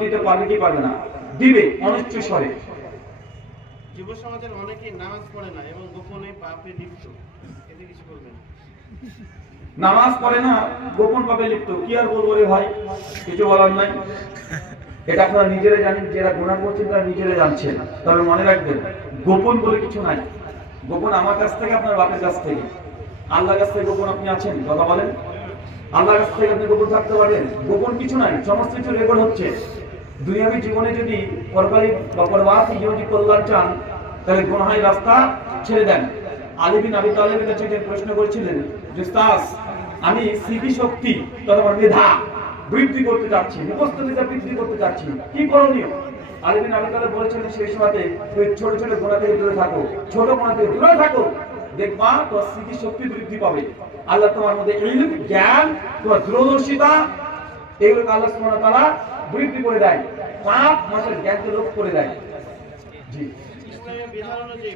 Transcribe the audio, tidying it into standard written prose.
দিতে পারবে কি পারবে না? দিবে অনিচ্ছ স্বরে। যুব সমাজের অনেকেই নামাজ পড়ে না এবং গোপনে পাপে লিপ্ত, এতে কিছু বলবেন? নামাজ পড়ে না, গোপন পাপে লিপ্ত, কি আর বলবো রে ভাই, কিছু বলার নাই। এটা আপনারা নিজেরাই জানেন, যারা গুনাহ করছেন তারা নিজেরাই জানছেন। তবে মনে রাখবেন, গোপন বলে কিছু নাই। গোপন আমার কাছ থেকে, আপনার বাপের কাছ থেকে, আল্লাহর কাছ থেকে গোপন আপনি আছেন? কথা বলেন। আল্লাহর কাছ থেকে আপনি গোপন থাকতে পারেন? গোপন কিছু নাই, সমস্ত কিছু রেকর্ড হচ্ছে। দুনিয়াবী জীবনে যদি পরকালী বা পরবাসী জীবনে কল্যাণ চান, তাহলে গুনাহের রাস্তা ছেড়ে দেন। আলী বিন আবি তালেবের কাছে প্রশ্ন করেছিলেন যে উস্তাদ, আমি স্মৃতি শক্তি তথা মেধা বৃদ্ধি করতে চাচ্ছি, মুখস্থ বিদ্যা বৃদ্ধি করতে চাচ্ছি, কি করণীয়? আলী বিন আবি তালেব বলেছিলেন সেই সময়তে, তুমি ছোট ছোট গুনাহ থেকে দূরে থাকো, ছোট গুনাহ থেকে দূরে থাকো, দেখবা তোমার স্মৃতি শক্তি বৃদ্ধি পাবে। আল্লাহ তোমার মধ্যে ইলম, জ্ঞান, তোমার দূরদর্শিতা, এগুলোকে আল্লাহ সুবহানাহু ওয়া তাআলা বৃদ্ধি করে দেয়, পাপ মাসের জ্ঞানকে রোধ করে দেয়। জি। ইসলামের বিধান অনুযায়ী